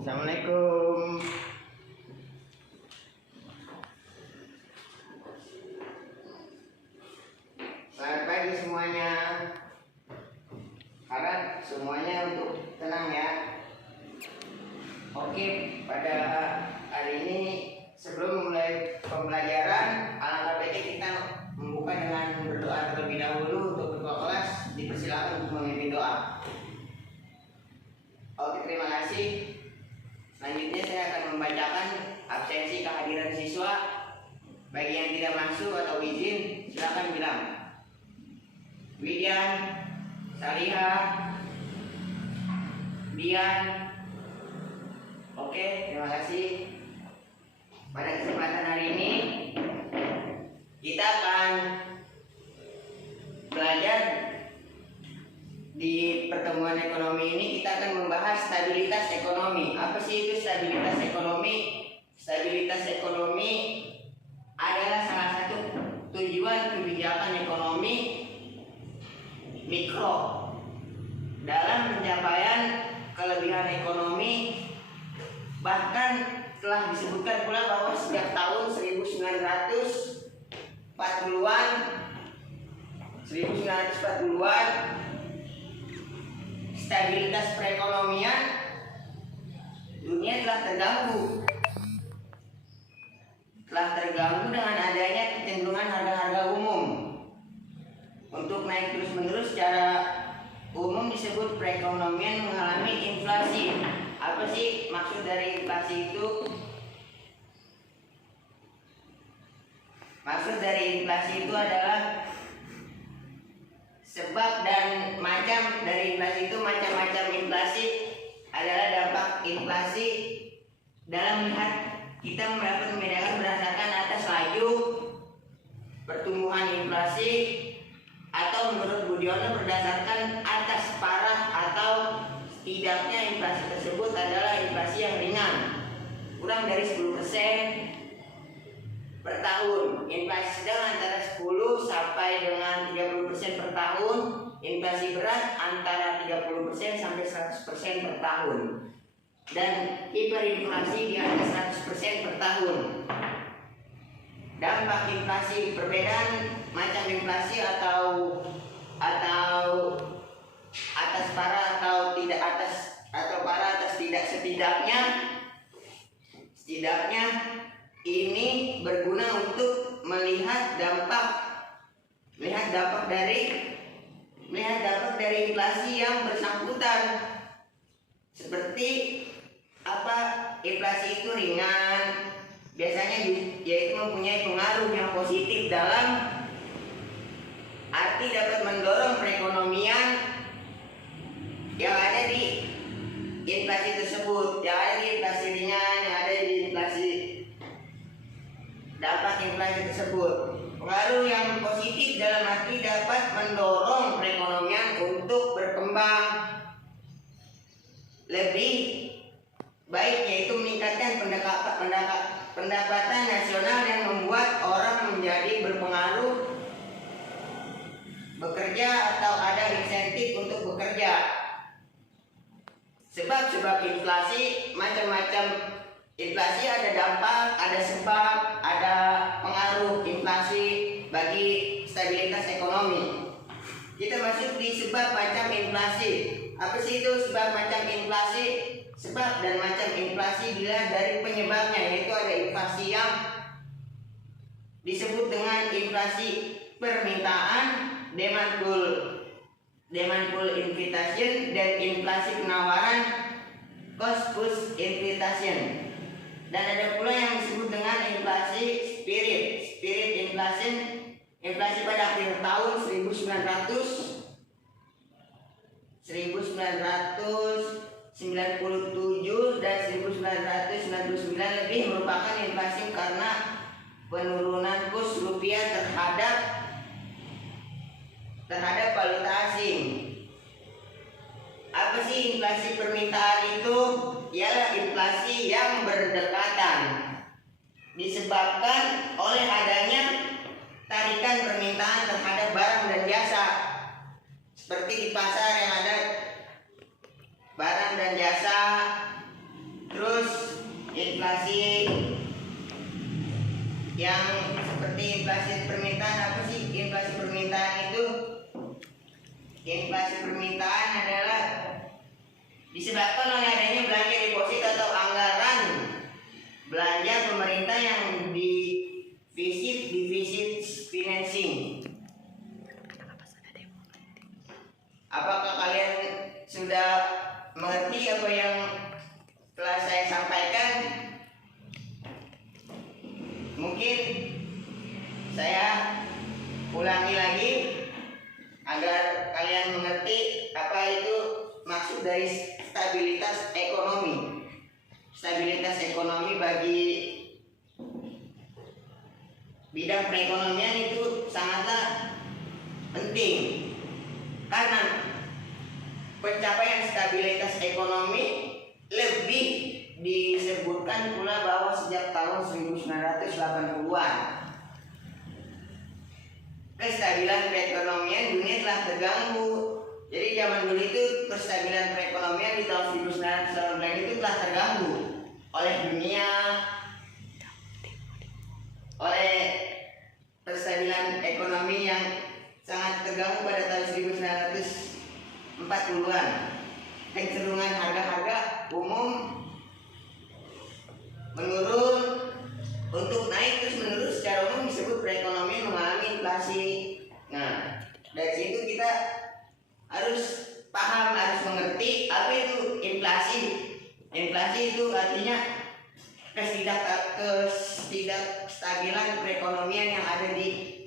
Assalamualaikum. Selamat pagi semuanya. Harap semuanya untuk tenang ya. Oke, pada hari ini sebelum mulai pembelajaran, alangkah baiknya kita membuka dengan berdoa terlebih dahulu. Untuk ketua kelas dipersilakan untuk memimpin doa. Oke, terima kasih. Selanjutnya saya akan membacakan absensi kehadiran siswa. Bagi yang tidak masuk atau izin, silakan bilang. Widian, Saliha, Dian. Oke, terima kasih. Pada kesempatan hari ini kita akan belajar. Di pertemuan ekonomi ini kita akan membahas stabilitas ekonomi. Apa sih itu stabilitas ekonomi? Stabilitas ekonomi adalah salah satu tujuan kebijakan ekonomi mikro dalam pencapaian kelebihan ekonomi. Bahkan telah disebutkan pula bahwa sejak tahun 1940-an stabilitas perekonomian dunia telah terganggu dengan adanya kecenderungan harga-harga umum untuk naik terus-menerus. Secara umum disebut perekonomian mengalami inflasi. Apa sih maksud dari inflasi itu? Maksud dari inflasi itu adalah sebab dan macam dari inflasi itu. Macam-macam inflasi adalah dampak inflasi dalam melihat kita dapat membedakan berdasarkan atas laju pertumbuhan inflasi atau menurut Budiono berdasarkan atas parah atau tidaknya inflasi tersebut adalah inflasi yang ringan, kurang dari 10% per tahun. Inflasi sedang antara 10 sampai dengan 30% per tahun. Inflasi berat antara 30% sampai 100% per tahun. Dan hiperinflasi di atas 100% per tahun. Dampak inflasi, perbedaan macam inflasi atau atas parah atau tidak atas, atau parah atas tidak, setidaknya ini berguna untuk melihat dampak dari inflasi yang bersangkutan. Seperti apa inflasi itu ringan, biasanya yaitu mempunyai pengaruh yang positif dalam arti dapat mendorong perekonomian yang ada di inflasi tersebut, yang ada di inflasi ringan, yang ada di inflasi dampak inflasi tersebut. Pengaruh yang positif dalam arti dapat mendorong perekonomian untuk berkembang lebih baik, yaitu meningkatkan pendapatan nasional dan membuat orang menjadi berpengaruh bekerja atau ada insentif untuk bekerja. Sebab inflasi macam-macam. Inflasi ada dampak, ada sebab, ada pengaruh inflasi bagi stabilitas ekonomi. Kita masuk di sebab macam inflasi. Apa sih itu sebab macam inflasi? Sebab dan macam inflasi dilihat dari penyebabnya, yaitu ada inflasi yang disebut dengan inflasi permintaan, demand pull inflation, dan inflasi penawaran, cost push inflation. Dan ada pula yang disebut dengan inflasi spirit inflation, inflasi pada akhir tahun 1997 dan 1999 lebih merupakan inflasi karena penurunan kurs rupiah terhadap valuta asing. Apa sih inflasi permintaan itu? Ialah inflasi yang berdekatan disebabkan oleh adanya tarikan permintaan terhadap barang dan jasa. Seperti di pasar yang ada barang dan jasa, inflasi yang seperti inflasi permintaan. Apa sih inflasi permintaan itu? Inflasi permintaan adalah disebabkan oleh adanya belanja deposit atau anggaran belanja pemerintah yang defisit financing. Apakah kalian sudah mengerti apa yang telah saya sampaikan? Mungkin saya ulangi lagi agar kalian mengerti apa itu maksud dari stabilitas ekonomi. Stabilitas ekonomi bagi bidang perekonomian itu sangatlah penting, karena pencapaian stabilitas ekonomi lebih disebutkan pula bahwa sejak tahun 1980-an kestabilan perekonomian dunia telah terganggu. Jadi zaman dulu itu kestabilan perekonomian di tahun 1980 itu telah terganggu oleh dunia, oleh kestabilan ekonomi yang sangat terganggu pada tahun 1940-an. Kecenderungan harga-harga umum menurun, untuk naik terus menerus secara umum disebut perekonomian mengalami inflasi. Nah, dari situ kita harus paham, harus mengerti apa itu inflasi. Inflasi itu artinya ketidakstabilan perekonomian yang ada di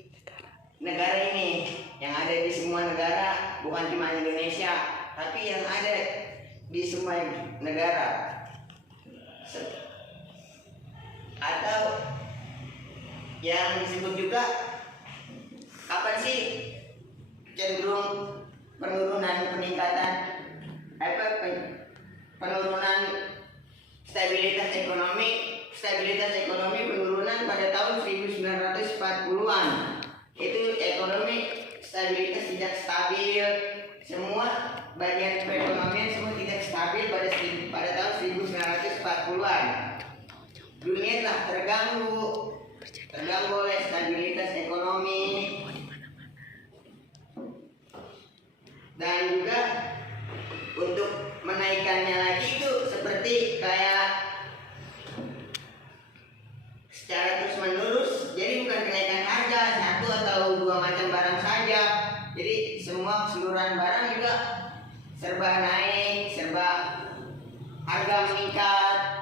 negara ini, yang ada di semua negara, bukan cuma Indonesia, tapi yang ada di semua negara. Atau yang disebut juga kapan sih cenderung penurunan stabilitas ekonomi penurunan pada tahun 1940-an. Itu ekonomi stabilitas tidak stabil, semua bagian perekonomian semua tidak stabil pada tahun 1940-an. Dunia telah terganggu oleh stabilitas ekonomi, dan juga untuk menaikkannya lagi itu seperti kayak secara terus menerus. Jadi bukan kenaikan harga satu atau dua macam barang saja, jadi semua keseluruhan barang juga serba naik, serba harga meningkat.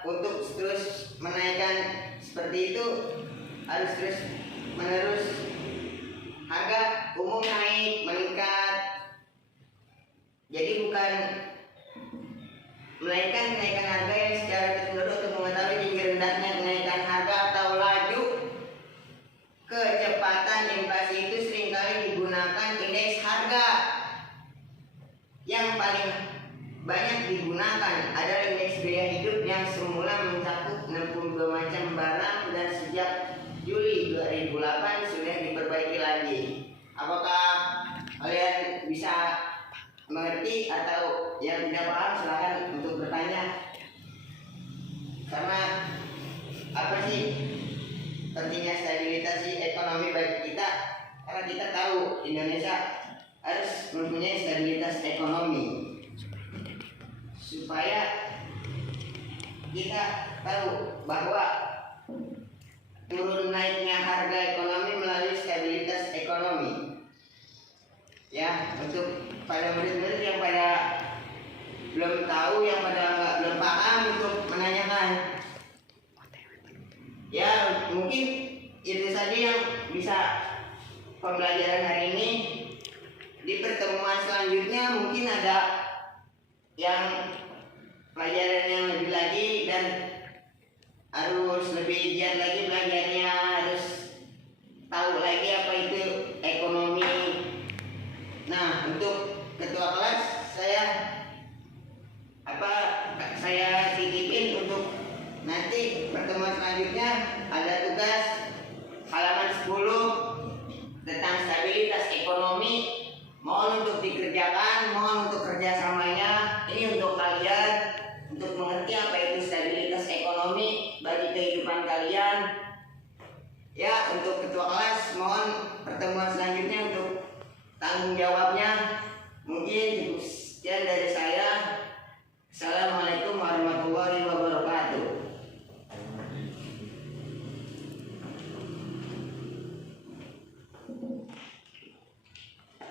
Untuk terus menaikkan seperti itu harus terus menerus harga umum naik, meningkat. Jadi bukan melainkan kenaikan harga yang secara terus-menerus. Untuk mengetahui tinggi rendahnya kenaikan harga atau laju kecepatan inflasi itu seringkali digunakan indeks harga. Yang paling banyak digunakan adalah indeks biaya hidup yang semula mencakup 62 macam barang dan sejak Juli 2008 sudah diperbaiki lagi. Apakah kalian bisa mengerti, atau yang tidak paham silakan untuk bertanya. Karena apa sih pentingnya stabilitas ekonomi bagi kita? Karena kita tahu Indonesia harus mempunyai stabilitas ekonomi supaya kita tahu bahwa turun naiknya harga ekonomi melalui stabilitas ekonomi. Ya, untuk pada murid-murid yang pada belum tahu, yang pada belum paham, untuk menanyakan. Ya, mungkin itu saja yang bisa pembelajaran hari ini. Di pertemuan selanjutnya mungkin ada yang pelajaran yang lebih lagi, dan harus lebih giat lagi belajarnya, harus tahu lagi apa itu ekonomi. Nah, untuk ketua kelas saya titipin untuk nanti pertemuan selanjutnya ada tugas halaman 10 tentang stabilitas ekonomi. Mohon untuk dikerjakan, mohon untuk kerjasamanya. Ini untuk kalian, untuk mengetahui Ya, untuk ketua kelas mohon pertemuan selanjutnya untuk tanggung jawabnya